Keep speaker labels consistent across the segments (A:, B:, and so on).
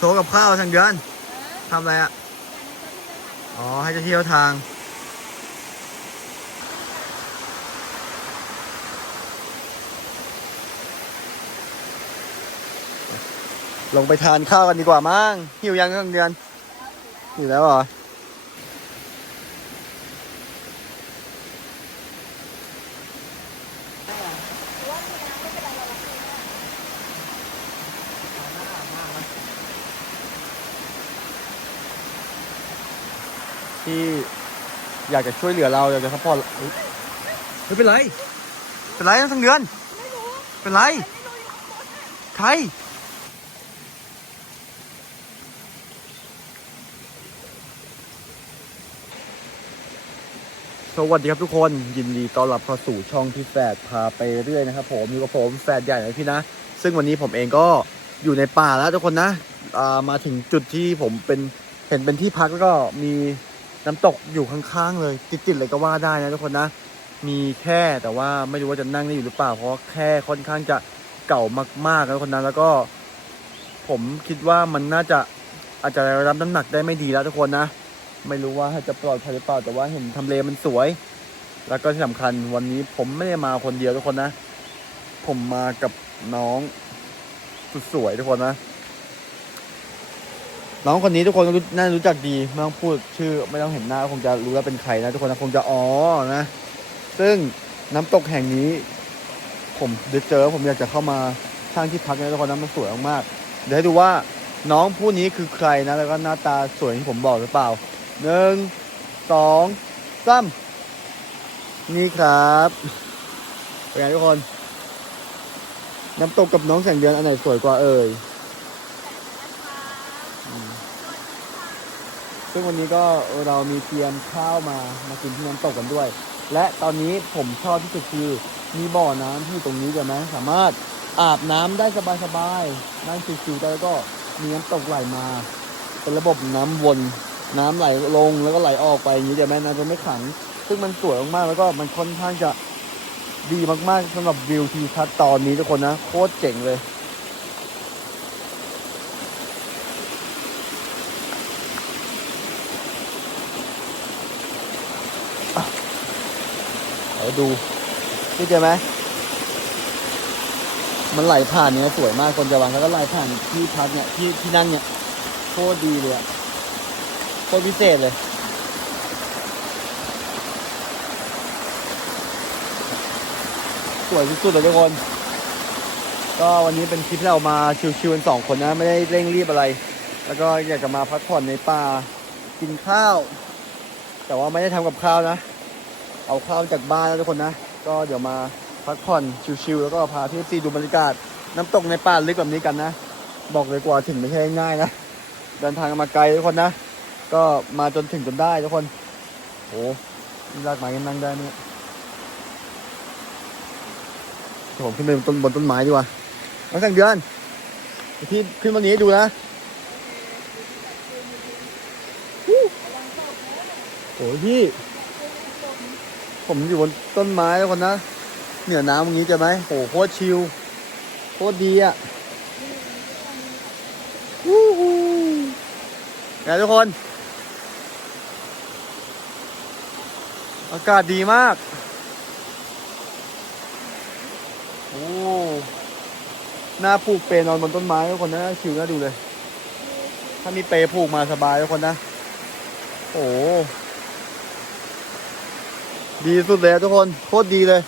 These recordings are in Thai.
A: โชว์กับข้าวทางเดือนทำอะไรอะ อ๋อ ให้เจะเที่ยวทาง ลงไปทานข้าวกันดีกว่ามั้งหิวยังทางเดือนหิวแล้วเหรอ ที่อยากจะช่วยเหลือเราอยากจะซัพพอร์ตเฮ้ยไม่เป็นไร เป็นไรทั้งเดือน เป็นไร ใคร สวัสดีครับทุกคน ยินดีต้อนรับเข้าสู่ช่องพี่แฝดพาไปเรื่อยนะครับ ผมอยู่กับผมแฝดใหญ่นะพี่นะ ซึ่งวันนี้ผมเองก็อยู่ในป่าแล้วทุกคนนะอ่ามาถึงจุดที่ผมเป็นเห็นเป็นที่พักแล้วก็มี น้ำตกอยู่ข้างๆเลยติดๆเลยก็ว่าได้นะทุกคนนะ มีแค่แต่ว่าไม่รู้ว่าจะนั่งได้อยู่หรือเปล่า เพราะแค่ค่อนข้างจะเก่ามากๆนะทุกคนนะแล้วก็ ผมคิดว่ามันน่าจะอาจจะรับน้ำหนักได้ไม่ดีแล้วทุกคนนะ ไม่รู้ว่าจะปลอดภัยหรือเปล่าแต่ว่าเห็นทำเลมันสวย แล้วก็ที่สำคัญวันนี้ผมไม่ได้มาคนเดียวทุกคนนะ ผมมากับน้องสุดสวยทุกคนนะ น้องคนนี้ทุกคนน่ารู้จักดีไม่ต้องพูดชื่อไม่ต้องเห็นหน้าคงจะรู้ว่าเป็นใครนะทุกคนคงจะอ๋อนะ ซึ่งน้ำตกแห่งนี้ ผมเดี๋ยวเจอผมอยากจะเข้ามาสร้างที่พักนะทุกคนนะมันสวยมากๆเดี๋ยวให้ดูว่าน้องผู้นี้คือใครนะ แล้วก็หน้าตาสวยที่ผมบอกหรือเปล่าหนึ่งสองสามนี่ครับเป็นไงทุกคน น้ำตกกับน้องแสงเดือนอันไหนสวยกว่าเอ่ย ซึ่งวันนี้ก็เรามีเตรียมข้าวมามากินที่น้ำตกกันด้วย และตอนนี้ผมชอบที่สุดคือมีบ่อน้ำที่อยู่ตรงนี้เดี๋ยวนะสามารถอาบน้ำได้สบายๆนั่งชิวๆได้แล้วก็มีน้ำตกไหลมา เป็นระบบน้ำวนน้ำไหลลงแล้วก็ไหลออกไปอย่างนี้เดี๋ยวแม่น้ำจะไม่ขัง ซึ่งมันสวยมากๆแล้วก็มันค่อนข้างจะดีมากๆสำหรับวิวทิวทัศน์ตอนนี้ทุกคนนะ โคตรเจ๋งเลย เดี๋ยวดูนี่เจอไหมมันไหลผ่านเนี่ยสวยมากคนจะวางแล้วก็ไหลผ่านที่พักเนี่ยที่ที่นั่งเนี่ยโคตรดีเลยอะโคตรพิเศษเลยสวยสุดๆเลยทุกคน ก็วันนี้เป็นคลิปที่เรามาชิวๆกันสองคนนะ ไม่ได้เร่งรีบอะไร แล้วก็อยากจะมาพักผ่อนในป่ากินข้าว แต่ว่าไม่ได้ทำกับข้าวนะ เอาข้าวจากบ้านแล้วทุกคนนะ ก็เดี๋ยวมาพักผ่อนชิวๆแล้วก็พาพี่ซีดูบรรยากาศน้ำตกในป่าลึกแบบนี้กันนะ บอกเลยกว่าถึงไม่ใช่ง่ายนะเดินทางมาไกลทุกคนนะ ก็มาจนถึงจนได้ทุกคนโอ้นี่ลากไม้กันนั่งได้เนี่ยผมขึ้นไปบนต้นบนต้นไม้ดีกว่าน้องแสงเดือนพี่ขึ้นวันนี้ดูนะอู้โอ้ยพี่ ผมอยู่บนต้นไม้แล้วคนนะ เหนือน้ำอย่างนี้จะไหมโหโคตรชิลโคตรดีอะวู้ฮู้ไงทุกคน อากาศดีมาก โอ้หน้าผูกเปนอนบนต้นไม้ทุกคนนะชิลน่าดูเลย ถ้ามีเปผูกมาสบายทุกคนนะ โอ้ ดีสุดเลยทุกคน โคตรดีเลย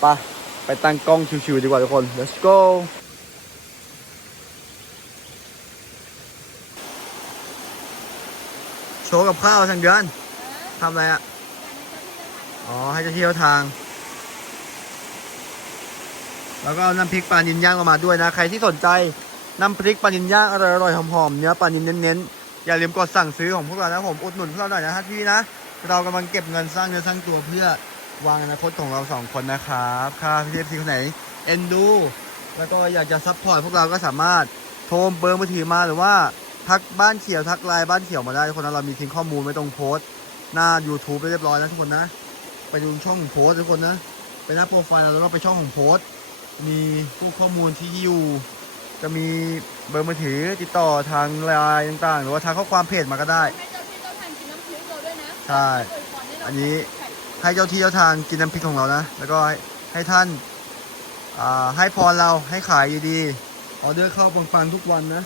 A: ไปไปตั้งกล้องชิวๆดีกว่าทุกคน let's go โชว์กับข้าวทางเดือนทำอะไรอะ อ๋อ ให้เจะเที่ยวทาง แล้วก็เอาน้ำพริกปลานินย่างมามาด้วยนะ ใครที่สนใจ น้ำพริกปลานินย่างอร่อยๆหอมๆ เนื้อปลานินเน้นๆ อย่าลืมกดสั่งซื้อของพวกเรานะผมอุดหนุนพวกเราหน่อยนะฮะพี่นะ เรากำลังเก็บเงินสร้างเนื้อสร้างตัวเพื่อวางอนาคตของเราสองคนนะครับค่าพี่เอฟซีคนไหนเอ็นดู แล้วก็อยากจะซัพพอร์ตพวกเราก็สามารถโทรเบอร์มือถือมาหรือว่าทักบ้านเขียวทักไลน์บ้านเขียวมาได้ทุกคนนะเรามีทิ้งข้อมูลไว้ตรงโพสต์ หน้า YouTube ไปเรียบร้อยนะทุกคนนะ ไปดูช่องของโพสต์ทุกคนนะ ไปหน้าโปรไฟล์แล้วก็ไปช่องของโพสต์ มีผู้ข้อมูลที่อยู่ จะมีเบอร์มือถือติดต่อทางไลน์ต่างๆ หรือว่าทางข้อความเพจมาก็ได้
B: ให้เจ้าที่เจ้าทางกินน้ำพริกเราด้วยนะ
A: ใช่
B: อวยพรให้เรา
A: อันนี้
B: ไข่
A: ให้เจ้าที่เจ้าทางกินน้ำพริกของเรานะ แล้วก็ให้ให้ท่านอ่าให้พรเราให้ขายดีๆออเดอร์เข้าปังๆทุกวันนะ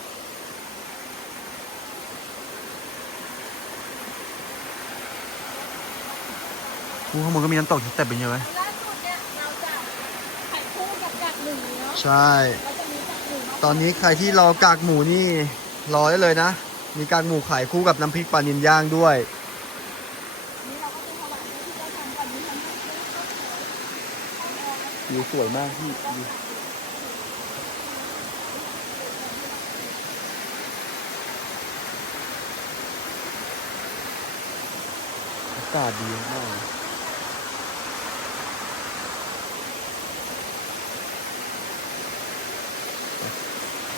A: กูข้างบนก็มีน้ำตกแต่เป็นเยอะไหม
B: ล่าสุดเนี่ยเราจะไข่คู่กับกากหมูเนาะ
A: ใช่
B: เรา
A: ตอนนี้ใครที่รอกากหมูนี่รอได้เลยนะ มีกากหมูขายคู่กับน้ำพริกปลานิลย่างด้วย
B: นี่เราก็จะถวายเจ้าที่เจ้าทางก่อนนี้ทำให้เจ้าที่
A: วิวสวยมากพี่ดูอากาศดีมาก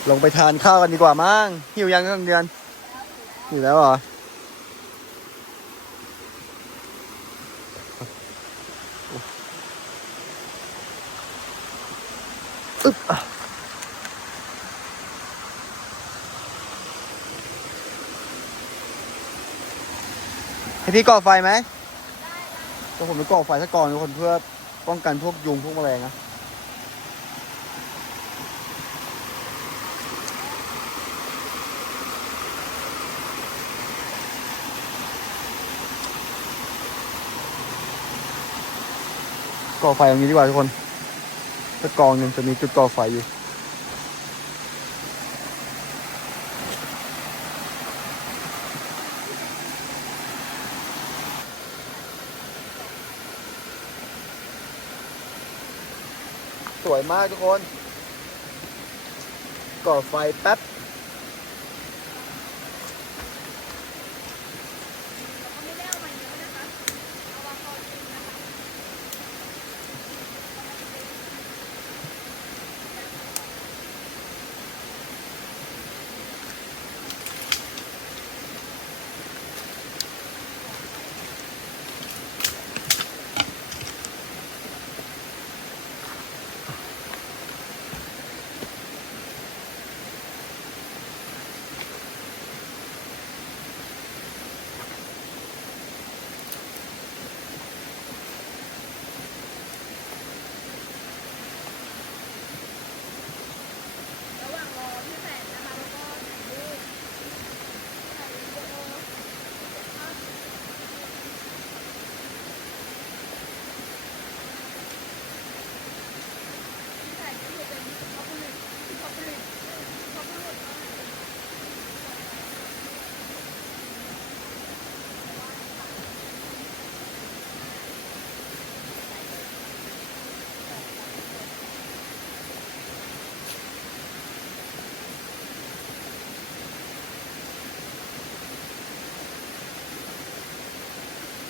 A: ลงไปทานข้าวกันดีกว่ามั้งหิวยังกันเดือนหิวแล้วเหรออึ๊บอะให้พี่ก่อไฟไหมก็ผมไปก่อไฟซะก่อนทุกคนเพื่อป้องกันพวกยุงพวกแมลงนะ ก่อไฟตรงนี้ดีกว่าทุกคนสักกองหนึ่งจะมีจุดก่อไฟอยู่สวยมากทุกคน ก่อไฟแป๊บ
B: เราก็ไม่ได้เอามาเยอะนะคะเอามาพอกินนะคะ ระหว่างรอพี่แฝดนะคะแล้วก็ถ่ายรูปถ่ายวิดีโอเก็บภาพพี่แฝดก็คือเป็นพ่อผลิตพ่อผลิตพ่อผลิตมาก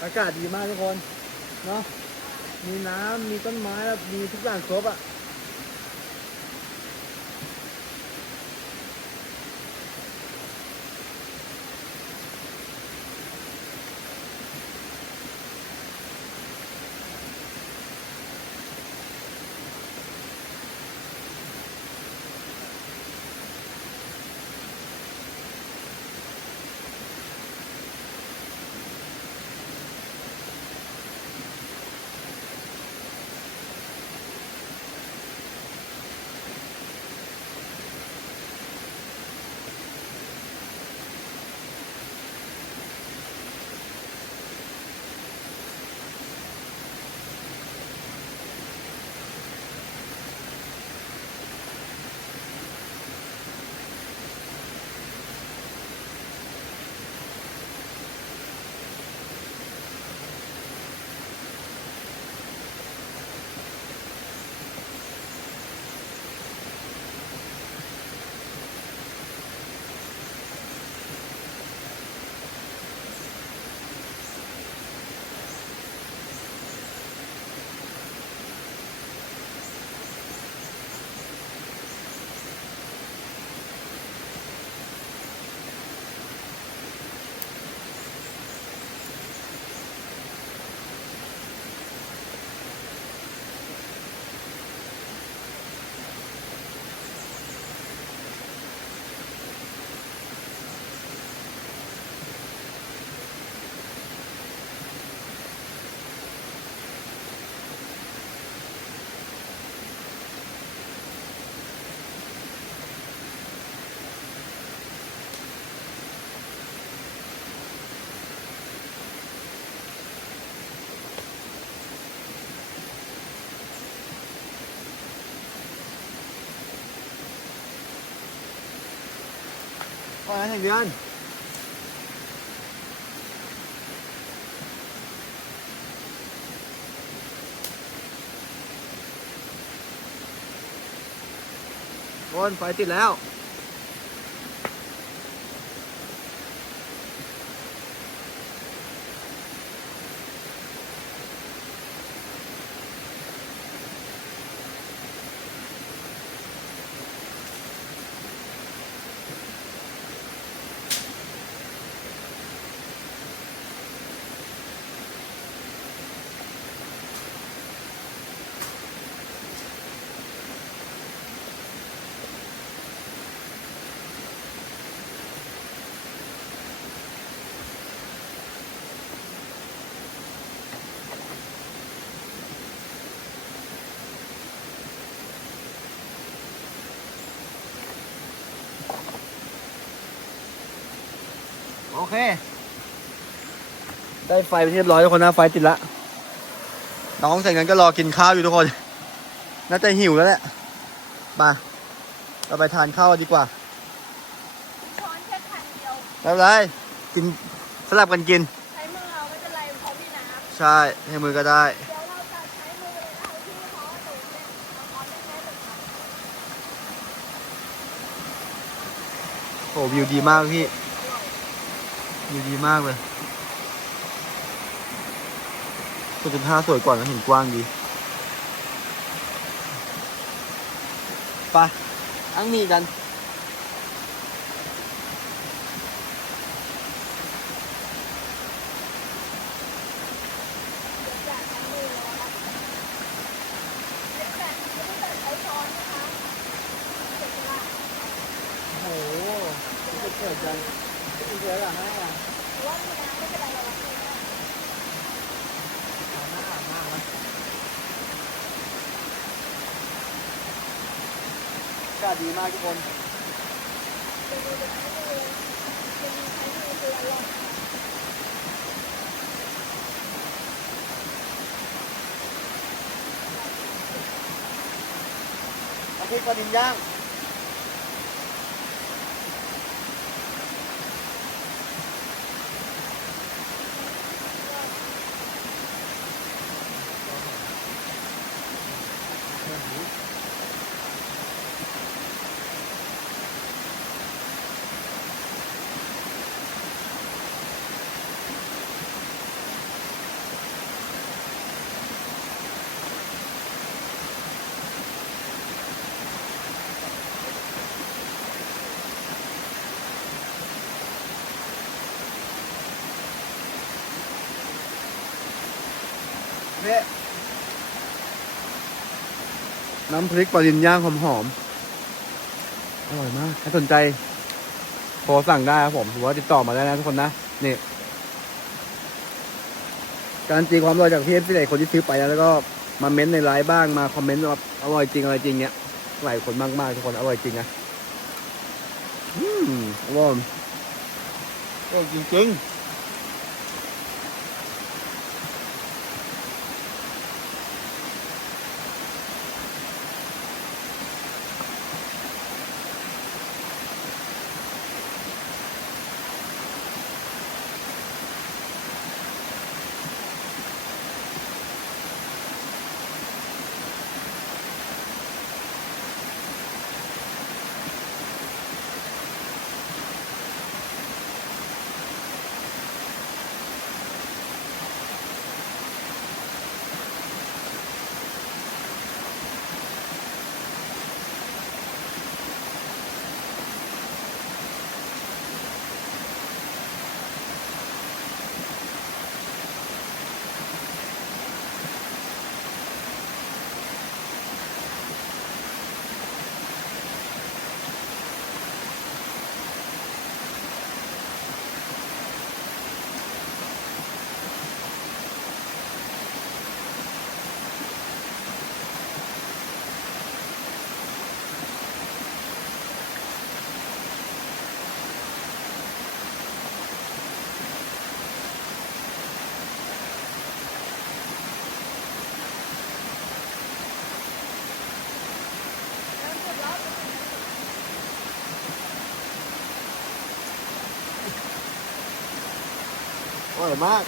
A: อากาศดีมากทุกคน เนาะ มีน้ำ มีต้นไม้แล้วมีทุกอย่างครบอะ่ะ อนนะหนึ่งเดือนคนไฟติดแล้ว เค ได้ไฟไปนที่เรียบร้อยทุกคนนะไฟติดละ น้องจากนั้นก็รอกินข้าวอยู่ทุกคน น่าจะหิวแล้วแหละ มา เราไปทานข้าวกันดีกว่า
B: ช้อนแค่คันเดียว
A: ไม่เป็นไรกินสลับกันกิน
B: ใช้มือเอาไม่เป็นไรเพราะพี่น้
A: ใช่ให้มือก็ได้ำ
B: เดี๋ยวเราจะใช้มือเลยนะคะที่เพราะว่าหนูเนี่ยเอาช้อนแค่ๆแบบนั้น
A: โอ้วิวดีมากพี่ วิวดีมากเลยจุดจุดห้าสวยกว่านะเห็นกว้างดีไปอังมีกัน
B: เดี๋ยวจะใช้มือเลยนะคะเดี๋ยวแต่ไม่ได้ใช้ช้อนนะคะเดี๋ยวจะลา
A: โอ้โหเกิดจัง เยอะหรอฮะ
B: หรือว่ามีน้ำไม่เป็นไรเรากินได้
A: หน้าอ่านมากนะอากาดีมากทุกคน
B: เดี๋ยวเราจะใช้มือจะมีใช้มือคืออร่อย
A: น้ำพริกปลาดินย่าง เน้ำพริกปลาดินย่างหอมๆอร่อยมาก ถ้าสนใจโทรสั่งได้ครับผมหรือว่าติดต่อมาได้นะทุกคนนะ นี่ การันตีความอร่อยจากพี่เอฟซีหลายคนที่ซื้อไปนะแล้วก็มาเม้นต์ในไลน์บ้างมาคอมเมนต์ว่าอร่อยจริงอะไรจริงเนี้ยหลายคนมากๆทุกคนอร่อยจริงนะอืมอร่อยอร่อยจริง ร่อยมาก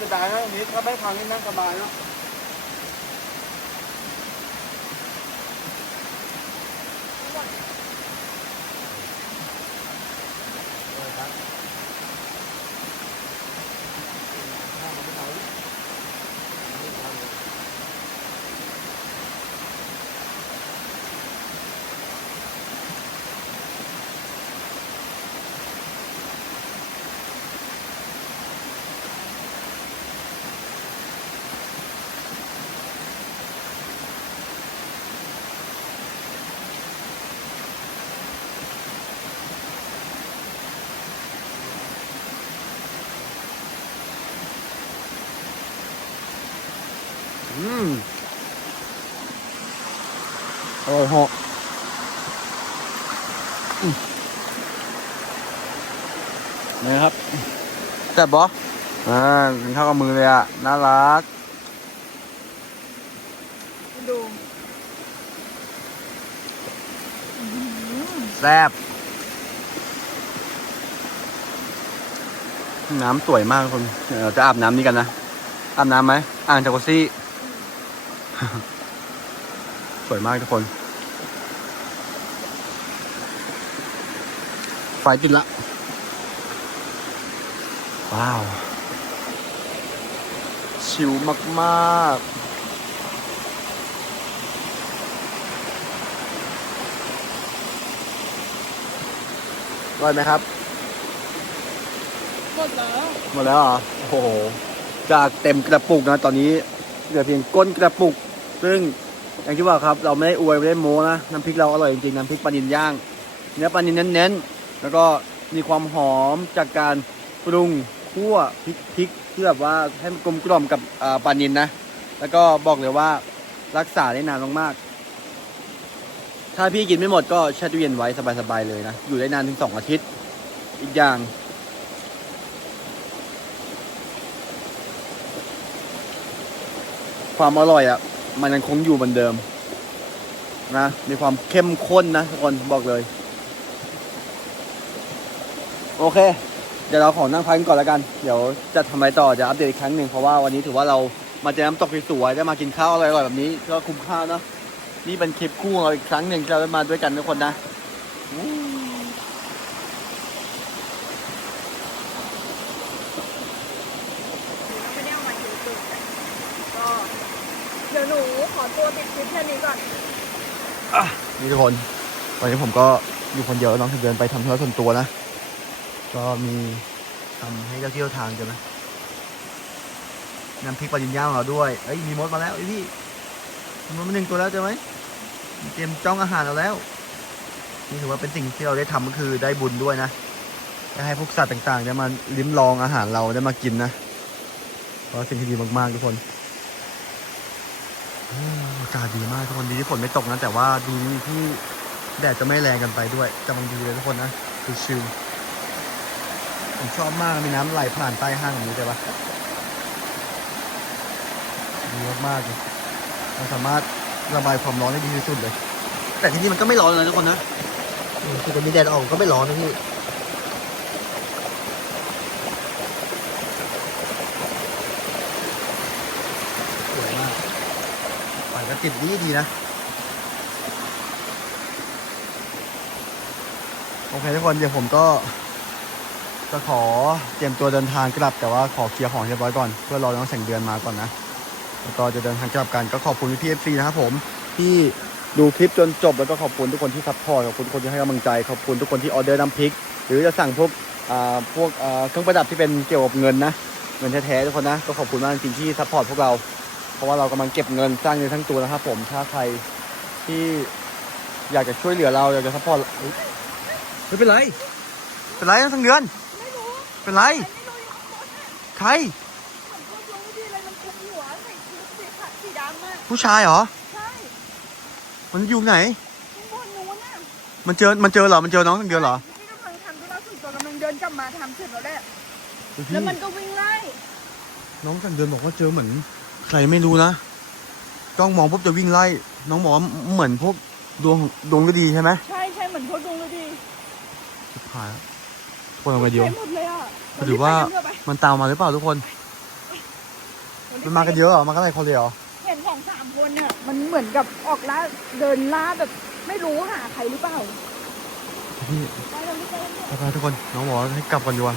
A: จะได้นะนี้ถ้าไม่พังนี่นั่งสบายเนาะ อืมอร่อยเหาะอืมนี่ครับแซ่บบออ่ากินข้าวกับมือเลยอะ น่ารัก
B: ดู
A: แซ่บน้ำสวยมากทุกคน เดี๋ยวเราจะอาบน้ำนี้กันนะ อาบน้ำไหม อ่างจากุซี่ สวยมากทุกคน ไฟติดละ ว้าว ชิวมาก ๆอร่อยไหมครับ
B: หมดแล้ว
A: หมดแล้วเหรอ โอ้โห จากเต็มกระปุกนะ ตอนนี้เหลือเพียงก้นกระปุก ซึ่งอย่างที่ว่าครับเราไม่ได้อวยไม่ได้โม้นะน้ำพริกเราอร่อยจริงๆน้ำพริกปลานินย่างเนื้อปลานินเน้นๆแล้วก็มีความหอมจากการปรุงคั่วพริกพริกเพื่อแบบว่าให้มันกลมกล่อมกับอ่าปลานินนะแล้วก็บอกเลยว่ารักษาได้นานมากๆถ้าพี่กินไม่หมดก็แช่ตู้เย็นไว้สบายๆเลยนะอยู่ได้นานถึงสองอาทิตย์ อีกอย่างความอร่อยอะ มันยังคงอยู่เหมือนเดิม นะ มีความเข้มข้นนะทุกคนบอกเลย โอเค เดี๋ยวเราขอนั่งพักกันก่อนแล้วกัน เดี๋ยวจะทำอะไรต่อจะอัปเดตอีกครั้งหนึ่งเพราะว่าวันนี้ถือว่าเรามาเจอน้ำตกสวยๆได้มากินข้าวอร่อยๆแบบนี้ก็คุ้มค่าเนาะนี่เป็นคลิปคู่ของเราอีกครั้งหนึ่งที่เราได้มาด้วยกันทุกคนนะอืม
B: ไม่ได้เอามาถึงจุดนะก็เดี๋ยวหนูขอตัวปิดค ลิปแค่นี้ก่อน
A: นี่ทุกคน วันนี้ผมก็อยู่คนเดียวแล้วน้องถึงเดินไปทำธุระส่วนตัวนะ ก็มีทำให้เจ้าที่เจ้าทางกันนะน้ำพริกปลาดินย่างของเราด้วย เอ้ยมีมดมาแล้วไอ้พี่มีมดมาหนึ่งตัวแล้วใช่ไหมเตรียมจ้องอาหารเราแล้ว นี่ถือว่าเป็นสิ่งที่เราได้ทำก็คือได้บุญด้วยนะได้ให้พวกสัตว์ต่างๆได้มาลิ้มลองอาหารเราได้มากินนะก็สิ่งที่ดีมากๆทุกคน อากาศดีมากทุกคนดีที่ฝนไม่ตกนะ แต่ว่าดีที่แดดจะไม่แรงกันไปด้วยกำลังดีเลยทุกคนนะชิลๆผมชอบมากมีน้ำไหลผ่านใต้ห้างแบบนี้ใช่ปะดีมากๆเลยเราสามารถระบายความร้อนได้ดีที่สุดเลย แต่ที่นี่มันก็ไม่ร้อนเลยทุกคนนะคือจะมีแดดออกก็ไม่ร้อนนะพี่สวยมากไฟ ก็ติดดีดีนะ โอเคทุกคนเดี๋ยวผมก็ จะขอเตรียมตัวเดินทางกลับแต่ว่าขอเคลียร์ของเรียบร้อยก่อนเพื่อรอน้องแสงเดือนมาก่อนนะแล้วก็จะเดินทางกลับกันก็ขอบคุณพี่เอฟซีนะครับผมที่ดูคลิปจนจบแล้วก็ขอบคุณทุกคนที่ซัพพอร์ตขอบคุณทุกคนที่ให้กำลังใจขอบคุณทุกคนที่ออเดอร์น้ำพริก หรือจะสั่งพวกอ่าพวกอ่าเครื่องประดับที่เป็นเกี่ยวกับเงินนะเงินแท้ๆทุกคนนะก็ขอบคุณมากจริงที่ซัพพอร์ตพวกเรา เพราะว่าเรากำลังเก็บเงินสร้างเงินทั้งตัวนะครับผมถ้าใครที่อยากจะช่วยเหลือเราอยากจะซัพพอร์ตเฮ้ยไม่เป็นไร เป็นไรทั้งเดือน
B: ไม่รู้
A: เป็นไร
B: ไม่รู้อยู่ข้างบนน่ะ
A: ใคร
B: ผมก็รู้ดีเลยมันคุมหัวใส่ชุดสีขาวสีดำอะ
A: ผู้ชายเหรอ
B: ใช่
A: มันอยู่ไหน
B: ข้างบนนู้นน่ะ
A: มันเจอ มันเจอเหรอ มันเจอน้องทั้งเดือนเหรอ
B: ที่กำลังทำธุระส่วนตัวมาทำเสร็จแล้วแหละ
A: ดูพี่
B: แล้วมันก็วิ่งไล่
A: น้องกันเดินบอกว่าเจอเหมือน ใครไม่รู้นะกล้องมองปุ๊บจะวิ่งไล่ น้องบอกว่าเหมือนพวกดวงดวงก็ดีใช่ไหม
B: ใช่ใช่เหมือนเขาดูเลยดิ
A: สุดท้ายทุกคนเอาไงดีวะ
B: ใช้หมดเลยอะ
A: หรือว่า
B: นนี้ไปกันเถอะไป
A: มันตามมาหรือเปล่าทุกคน มันมากันเยอะเหรอมากันหลายคนเลยเหรอ
B: เห็นสองสามคนเนี่ยมันเหมือนกับออกล่าเดินล่าแบบไม่รู้หาใครหรือเปล่า
A: พี่
B: ไปเลยไปเลย
A: ไปไปทุกคนน้องบอกว่าให้กลับก่อนดีกว่า